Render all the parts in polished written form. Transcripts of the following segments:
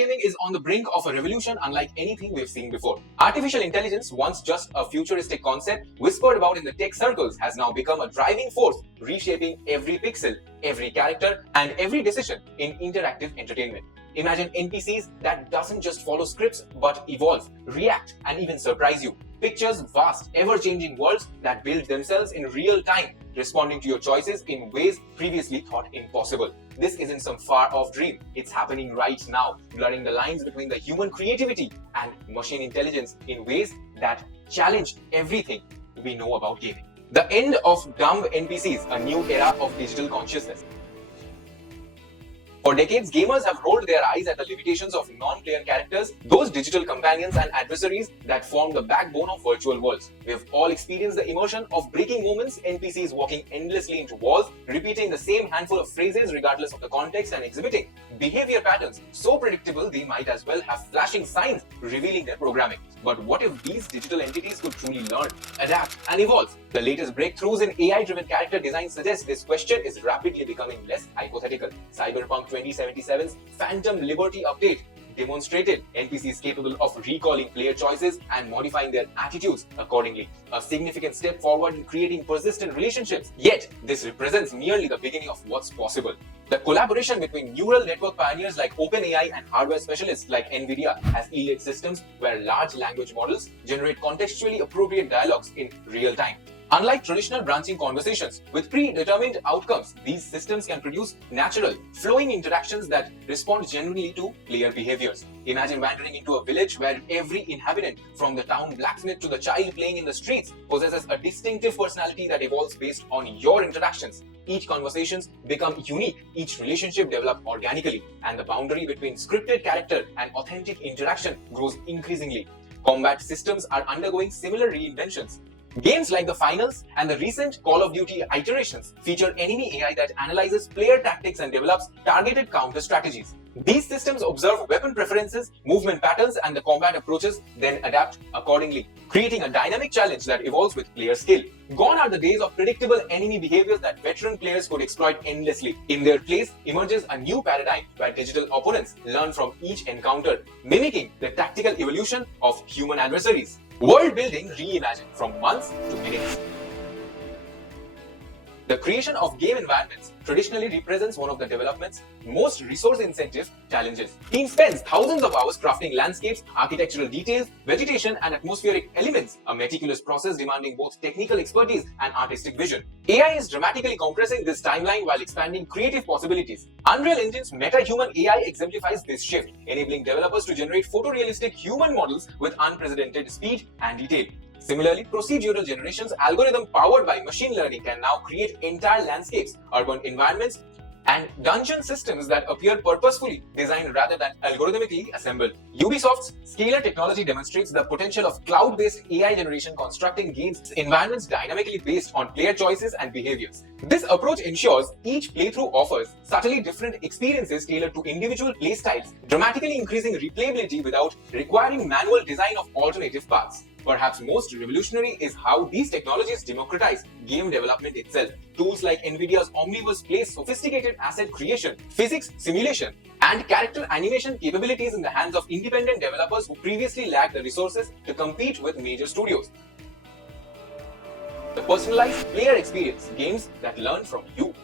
gaming is on the brink of a revolution unlike anything we've seen before. Artificial intelligence, once just a futuristic concept whispered about in the tech circles, has now become a driving force, reshaping every pixel, every character, and every decision in interactive entertainment. Imagine NPCs that doesn't just follow scripts but evolve, react, and even surprise you. Pictures vast, ever-changing worlds that build themselves in real time, responding to your choices in ways previously thought impossible. This isn't some far-off dream. It's happening right now, blurring the lines between the human creativity and machine intelligence in ways that challenge everything we know about gaming. The end of dumb NPCs, a new era of digital consciousness. For decades, gamers have rolled their eyes at the limitations of non-player characters, those digital companions and adversaries that form the backbone of virtual worlds. We have all experienced the immersion of breaking moments, NPCs walking endlessly into walls, repeating the same handful of phrases regardless of the context, and exhibiting behavior patterns so predictable they might as well have flashing signs revealing their programming. But what if these digital entities could truly learn, adapt, and evolve? The latest breakthroughs in AI-driven character design suggest this question is rapidly becoming less hypothetical. Cyberpunk 2077's Phantom Liberty update demonstrated NPCs capable of recalling player choices and modifying their attitudes accordingly, a significant step forward in creating persistent relationships. Yet, this represents merely the beginning of what's possible. The collaboration between neural network pioneers like OpenAI and hardware specialists like NVIDIA has yielded systems where large language models generate contextually appropriate dialogues in real time. Unlike traditional branching conversations with predetermined outcomes, these systems can produce natural, flowing interactions that respond genuinely to player behaviors. Imagine wandering into a village where every inhabitant, from the town blacksmith to the child playing in the streets, possesses a distinctive personality that evolves based on your interactions. Each conversations become unique, each relationship develops organically, and the boundary between scripted character and authentic interaction grows increasingly. Combat systems are undergoing similar reinventions. Games like the finals and the recent Call of Duty iterations feature enemy AI that analyzes player tactics and develops targeted counter strategies. These systems observe weapon preferences, movement patterns, and the combat approaches, then adapt accordingly, creating a dynamic challenge that evolves with player skill. Gone are the days of predictable enemy behaviors that veteran players could exploit endlessly. In their place emerges a new paradigm where digital opponents learn from each encounter, mimicking the tactical evolution of human adversaries. World building reimagined from months to minutes. The creation of game environments traditionally represents one of the development's most resource-intensive challenges. Team spends thousands of hours crafting landscapes, architectural details, vegetation, and atmospheric elements, a meticulous process demanding both technical expertise and artistic vision. AI is dramatically compressing this timeline while expanding creative possibilities. Unreal Engine's meta-human AI exemplifies this shift, enabling developers to generate photorealistic human models with unprecedented speed and detail. Similarly, procedural generation's algorithm powered by machine learning can now create entire landscapes, urban environments, and dungeon systems that appear purposefully designed rather than algorithmically assembled. Ubisoft's Scalar technology demonstrates the potential of cloud-based AI generation constructing games environments dynamically based on player choices and behaviors. This approach ensures each playthrough offers subtly different experiences tailored to individual playstyles, dramatically increasing replayability without requiring manual design of alternative paths. Perhaps most revolutionary is how these technologies democratize game development itself. Tools like NVIDIA's Omniverse place sophisticated asset creation, physics simulation, and character animation capabilities in the hands of independent developers who previously lacked the resources to compete with major studios. The personalized player experience, games that learn from you.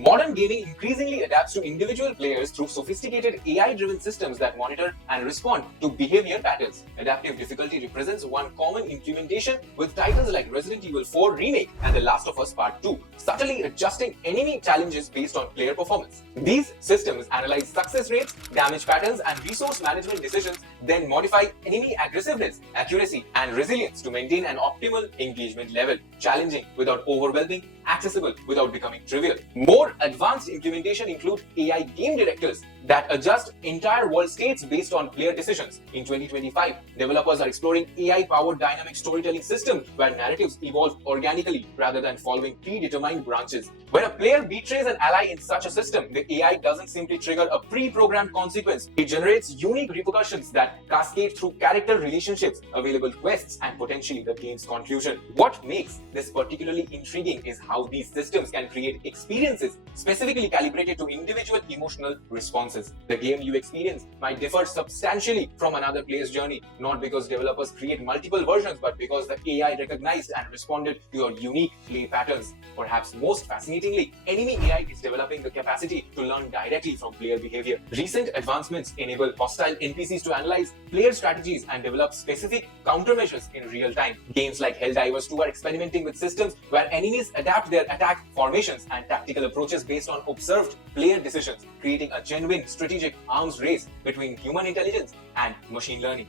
Modern gaming increasingly adapts to individual players through sophisticated AI-driven systems that monitor and respond to behavior patterns. Adaptive difficulty represents one common implementation with titles like Resident Evil 4 Remake and The Last of Us Part 2, subtly adjusting enemy challenges based on player performance. These systems analyze success rates, damage patterns, and resource management decisions, then modify enemy aggressiveness, accuracy, and resilience to maintain an optimal engagement level, challenging without overwhelming, accessible without becoming trivial. More advanced implementation include AI game directors that adjust entire world states based on player decisions. In 2025, developers are exploring AI-powered dynamic storytelling systems where narratives evolve organically rather than following predetermined branches. When a player betrays an ally in such a system, the AI doesn't simply trigger a pre-programmed consequence. It generates unique repercussions that that cascade through character relationships, available quests, and potentially the game's conclusion. What makes this particularly intriguing is how these systems can create experiences specifically calibrated to individual emotional responses. The game you experience might differ substantially from another player's journey, not because developers create multiple versions, but because the AI recognized and responded to your unique play patterns. Perhaps most fascinatingly, enemy AI is developing the capacity to learn directly from player behavior. Recent advancements enable hostile NPCs to analyze player strategies and develop specific countermeasures in real time. Games like Helldivers 2 are experimenting with systems where enemies adapt their attack formations and tactical approaches based on observed player decisions, creating a genuine strategic arms race between human intelligence and machine learning.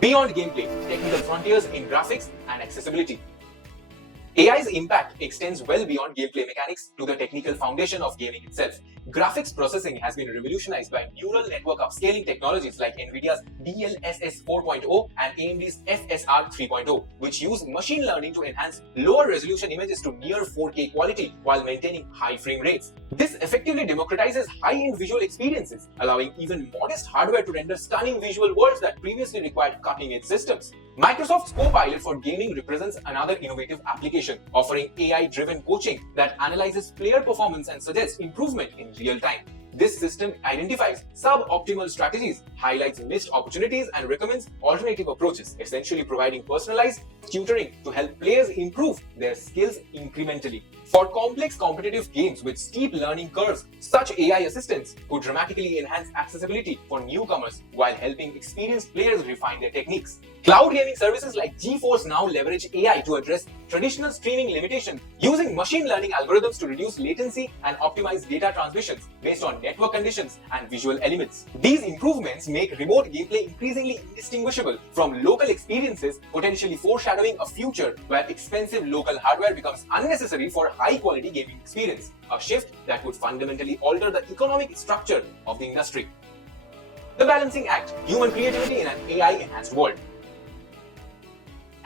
Beyond gameplay, technical frontiers in graphics and accessibility. AI's impact extends well beyond gameplay mechanics to the technical foundation of gaming itself. Graphics processing has been revolutionized by neural network upscaling technologies like NVIDIA's DLSS 4.0 and AMD's FSR 3.0, which use machine learning to enhance lower resolution images to near 4K quality while maintaining high frame rates. This effectively democratizes high-end visual experiences, allowing even modest hardware to render stunning visual worlds that previously required cutting-edge systems. Microsoft's Copilot for gaming represents another innovative application, offering AI-driven coaching that analyzes player performance and suggests improvement in real time. This system identifies suboptimal strategies, highlights missed opportunities, and recommends alternative approaches, essentially providing personalized tutoring to help players improve their skills incrementally. For complex competitive games with steep learning curves, such AI assistants could dramatically enhance accessibility for newcomers while helping experienced players refine their techniques. Cloud gaming services like GeForce now leverage AI to address traditional streaming limitations, using machine learning algorithms to reduce latency and optimize data transmissions based on network conditions and visual elements. These improvements make remote gameplay increasingly indistinguishable from local experiences, potentially foreshadowing a future where expensive local hardware becomes unnecessary for high-quality gaming experience, a shift that would fundamentally alter the economic structure of the industry. The balancing act: human creativity in an AI-enhanced world.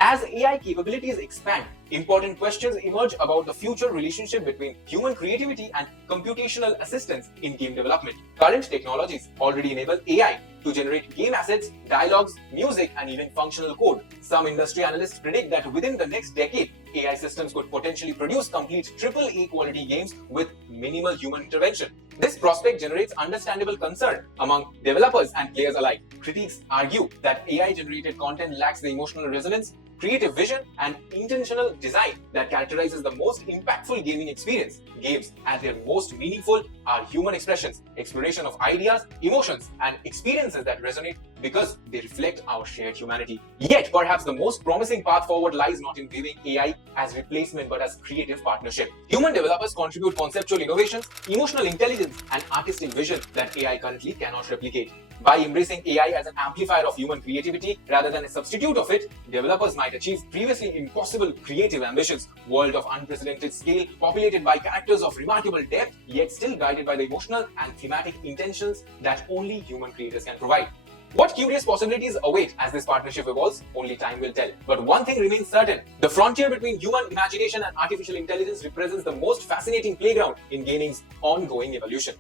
As AI capabilities expand, important questions emerge about the future relationship between human creativity and computational assistance in game development. Current technologies already enable AI to generate game assets, dialogues, music, and even functional code. Some industry analysts predict that within the next decade, AI systems could potentially produce complete AAA quality games with minimal human intervention. This prospect generates understandable concern among developers and players alike. Critics argue that AI-generated content lacks the emotional resonance, creative vision, and intentional design that characterizes the most impactful gaming experience. Games, at their most meaningful, are human expressions, exploration of ideas, emotions, and experiences that resonate because they reflect our shared humanity. Yet, perhaps the most promising path forward lies not in viewing AI as replacement but as creative partnership. Human developers contribute conceptual innovations, emotional intelligence, and artistic vision that AI currently cannot replicate. By embracing AI as an amplifier of human creativity rather than a substitute of it, developers might achieve previously impossible creative ambitions, world of unprecedented scale, populated by characters of remarkable depth, yet still guided by the emotional and thematic intentions that only human creators can provide. What curious possibilities await as this partnership evolves? Only time will tell. But one thing remains certain: the frontier between human imagination and artificial intelligence represents the most fascinating playground in gaming's ongoing evolution.